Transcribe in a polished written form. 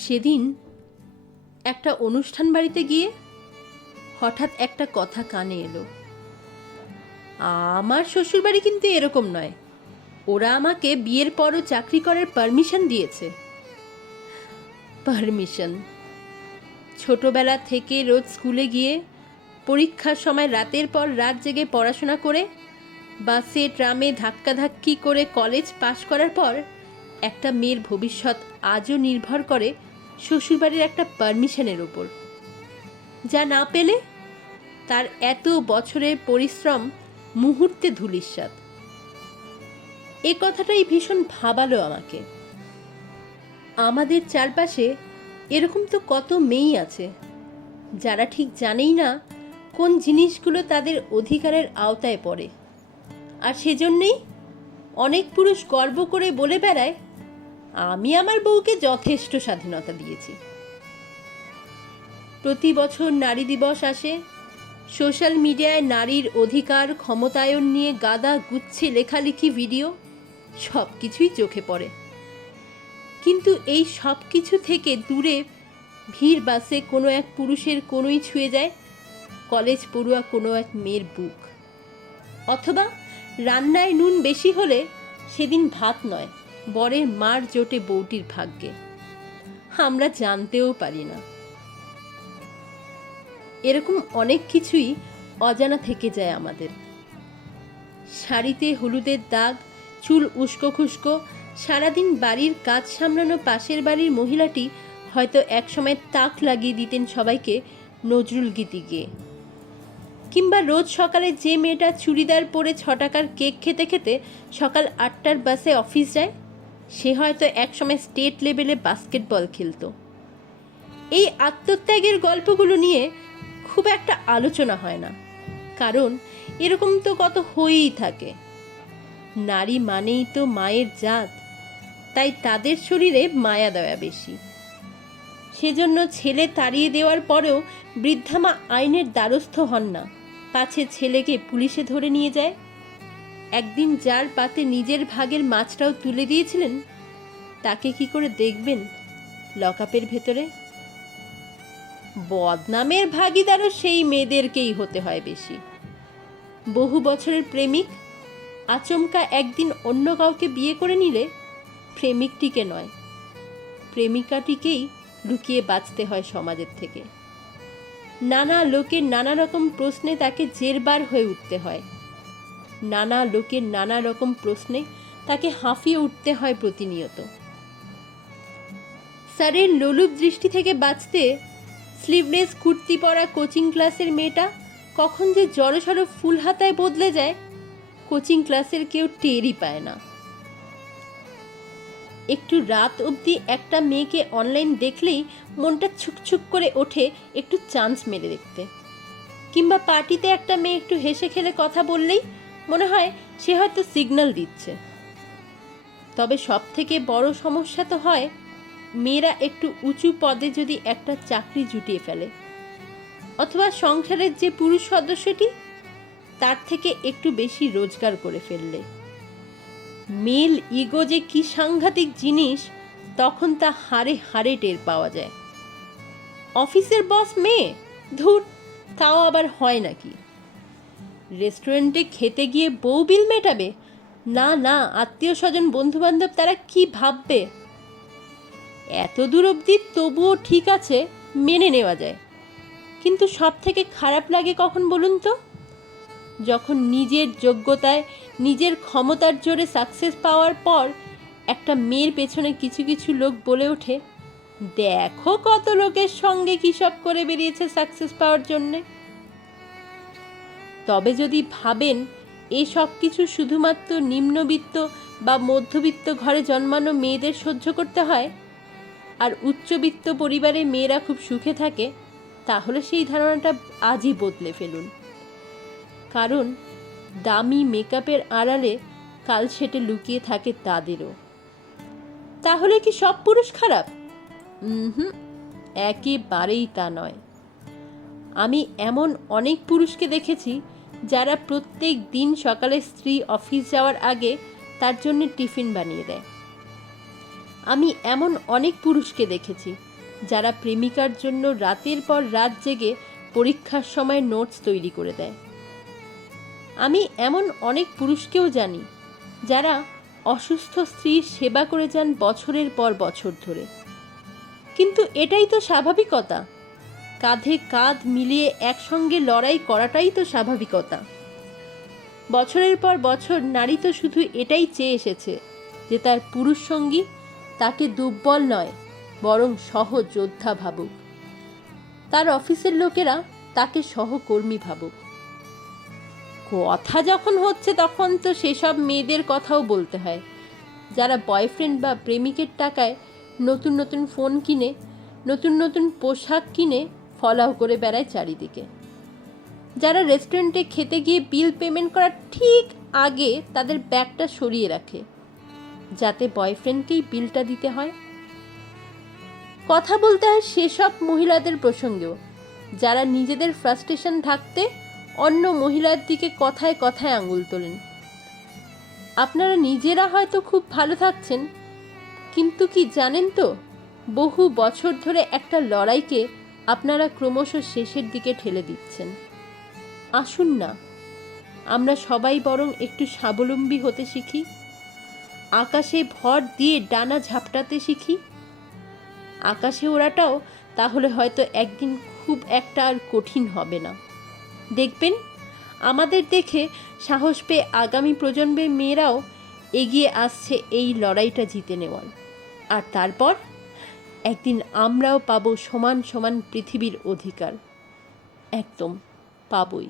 সেদিন একটা অনুষ্ঠান বাড়িতে গিয়ে হঠাৎ একটা কথা কানে এলো। আমার শ্বশুরবাড়ি কিন্তু এরকম নয়, ওরা আমাকে বিয়ের পরও চাকরি করার পারমিশন দিয়েছে। পারমিশন? ছোটবেলা থেকে রোজ স্কুলে গিয়ে পরীক্ষার সময় রাতের পর রাত জেগে পড়াশোনা করে বাসে ট্রামে ধাক্কাধাক্কি করে কলেজ পাশ করার পর একটা মেয়ের ভবিষ্যৎ আজও নির্ভর করে শ্বশুরবাড়ির একটা পারমিশনের ওপর। যা না পেলে তার এত বছরের পরিশ্রম মুহূর্তে ধূলিসাৎ। এ কথাটাই ভীষণ ভাবালো আমাকে। আমাদের চারপাশে এরকম তো কত মেয়েই আছে যারা ঠিক জানেই না কোন জিনিসগুলো তাদের অধিকারের আওতায় পড়ে, আর সেজন্যই অনেক পুরুষ গর্ব করে বলে বেড়ায়, আমি আমার বউকে যথেষ্ট স্বাধীনতা দিয়েছি। প্রতি বছর নারী দিবস আসে, সোশ্যাল মিডিয়ায় নারীর অধিকার ক্ষমতায়ন নিয়ে গাদা গুচ্ছে লেখালেখি ভিডিও, সব কিছুই চোখে পড়ে। কিন্তু এই সব কিছু থেকে দূরে ভিড় বাসে কোনো এক পুরুষের কোনোই ছুঁয়ে যায় কলেজ পড়ুয়া কোনো এক মেয়ের বুক। অথবা রান্নায় নুন বেশি হলে সেদিন ভাত নয়, বরের মার জোটে বউটির ভাগ্যে। আমরা জানতেও পারি না। এরকম অনেক কিছুই অজানা থেকে যায় আমাদের। শাড়িতে হলুদের দাগ, চুল উস্কো খুস্কো, সারাদিন বাড়ির কাজ সামলানো পাশের বাড়ির মহিলাটি হয়তো একসময় তাক লাগিয়ে দিতেন সবাইকে নজরুল গীতি গেয়ে। কিংবা রোজ সকালে যে মেয়েটা চুড়িদার পরে 6 টাকার কেক খেতে খেতে সকাল 8টার বাসে অফিস যায়, সে হয়তো একসময় স্টেট লেভেলে বাস্কেটবল খেলতো। এই আত্মত্যাগের গল্পগুলো নিয়ে খুব একটা আলোচনা হয় না, কারণ এরকম তো কত হয়েই থাকে। নারী মানেই তো মায়ের জাত, তাই তাদের শরীরে মায়া দয়া বেশি। সেজন্য ছেলে তাড়িয়ে দেওয়ার পরেও বৃদ্ধা মা আইনের দ্বারস্থ হন না, পাছে ছেলেকে পুলিশে ধরে নিয়ে যায়। একদিন যার পাতে নিজের ভাগের মাছটাও তুলে দিয়েছিলেন, তাকে কি করে দেখবেন লকআপের ভেতরে? বদনামের ভাগিদারও সেই মেয়েদেরকেই হতে হয় বেশি। বহু বছরের প্রেমিক আচমকা একদিন অন্য কাউকে বিয়ে করে নিলে প্রেমিকটিকে নয়, প্রেমিকাটিকেই লুকিয়ে বাঁচতে হয় সমাজের থেকে। নানা লোকের নানা রকম প্রশ্নে তাকে জেরবার হয়ে উঠতে হয়, নানা লোকের নানা রকম প্রশ্নে তাকে হাঁফিয়ে উঠতে হয় প্রতিনিয়ত। স্যারের লোলুপ দৃষ্টি থেকে বাঁচতে স্লিভলেস কুর্তি পরা কোচিং ক্লাসের মেয়েটা কখন যে জড়সড় ফুল হাতায় বদলে যায়, কোচিং ক্লাসের কেউ টেরই পায় না। একটু রাত অবধি একটা মেয়েকে অনলাইন দেখলেই মনটা ছুকছুক করে ওঠে একটু চান্স মেরে দেখতে। কিংবা পার্টিতে একটা মেয়ে একটু হেসে খেলে কথা বললেই মনে হয় সে হয়তো সিগন্যাল দিচ্ছে। তবে সব থেকে বড় সমস্যা তো হয় মেয়েরা একটু উঁচু পদে যদি একটা চাকরি জুটিয়ে ফেলে, অথবা সংসারের যে পুরুষ সদস্যটি তার থেকে একটু বেশি রোজগার করে ফেললে। মেল ইগো যে কি সাংঘাতিক জিনিস তখন তা হাড়ে হাড়ে টের পাওয়া যায়। অফিসের বস মেয়ে, ধুর, তাও আবার হয় নাকি? রেস্টুরেন্টে খেতে গিয়ে বউ বিল মেটাবে? না না, আত্মীয় স্বজন বন্ধু বান্ধব তারা কি ভাববে? এত দূর অবধি তবুও ঠিক আছে, মেনে নেওয়া যায়। কিন্তু সব থেকে খারাপ লাগে কখন বলুন তো? যখন নিজের যোগ্যতায় নিজের ক্ষমতার জোরে সাকসেস পাওয়ার পর একটা মেয়ের পেছনে কিছু কিছু লোক বলে ওঠে, দেখো কত লোকের সঙ্গে কী সব করে বেরিয়েছে সাকসেস পাওয়ার জন্যে। তবে যদি ভাবেন এই সব কিছু শুধুমাত্র নিম্নবিত্ত বা মধ্যবিত্ত ঘরে জন্মানো মেয়েদের সহ্য করতে হয়, আর উচ্চবিত্ত পরিবারে মেয়েরা খুব সুখে থাকে, তাহলে সেই ধারণাটা আজই বদলে ফেলুন। কারণ দামি মেকআপের আড়ালে কালশেটে লুকিয়ে থাকে তাদেরও। তাহলে কি সব পুরুষ খারাপ? একেবারেই তা নয়। আমি এমন অনেক পুরুষকে দেখেছি যারা প্রত্যেক দিন সকালে স্ত্রী অফিস যাওয়ার আগে তার জন্য টিফিন বানিয়ে দেয়। আমি এমন অনেক পুরুষকে দেখেছি যারা প্রেমিকার জন্য রাতের পর রাত জেগে পরীক্ষার সময় নোটস তৈরি করে দেয়। আমি এমন অনেক পুরুষকেও জানি যারা অসুস্থ স্ত্রীর সেবা করে যান বছরের পর বছর ধরে। কিন্তু এটাই তো স্বাভাবিকতা, কাঁধে কাঁধ মিলিয়ে একসঙ্গে লড়াই করাটাই তো স্বাভাবিকতা। বছরের পর বছর নারী তো শুধু এটাই চেয়ে এসেছে যে তার পুরুষ সঙ্গী তাকে দুর্বল নয় বরং সহযোদ্ধা ভাবুক, তার অফিসের লোকেরা তাকে সহকর্মী ভাবুক। কথা যখন হচ্ছে তখন তো সেসব মেয়েদের কথাও বলতে হয় যারা বয়ফ্রেন্ড বা প্রেমিকের টাকায় নতুন নতুন ফোন কিনে, নতুন নতুন পোশাক কিনে ফলাও করে বেড়ায় চারিদিকে, যারা রেস্টুরেন্টে খেতে গিয়ে বিল পেমেন্ট করার ঠিক আগে তাদের ব্যাগটা সরিয়ে রাখে যাতে বয়ফ্রেন্ডকেই বিলটা দিতে হয়। কথা বলতে হয় সেসব মহিলাদের প্রসঙ্গেও যারা নিজেদের ফ্রাস্ট্রেশন ঢাকতে অন্য মহিলার দিকে কথায় কথায় আঙুল তোলেন। আপনারা নিজেরা হয়তো খুব ভালো থাকছেন, কিন্তু কি জানেন তো, বহু বছর ধরে একটা লড়াইকে আপনারা ক্রমশ শেষের দিকে ঠেলে দিচ্ছেন। আসুন না, আমরা সবাই বরং একটু স্বাবলম্বী হতে শিখি, আকাশে ভর দিয়ে ডানা ঝাপটাতে শিখি। আকাশে ওড়াটাও তাহলে হয়তো একদিন খুব একটা আর কঠিন হবে না। দেখবেন আমাদের দেখে সাহস পেয়ে আগামী প্রজন্মের মেয়েরাও এগিয়ে আসছে এই লড়াইটা জিতে নেওয়ার। আর তারপর একদিন আমরাও পাবো সমান সমান পৃথিবীর অধিকার। একদম পাবই।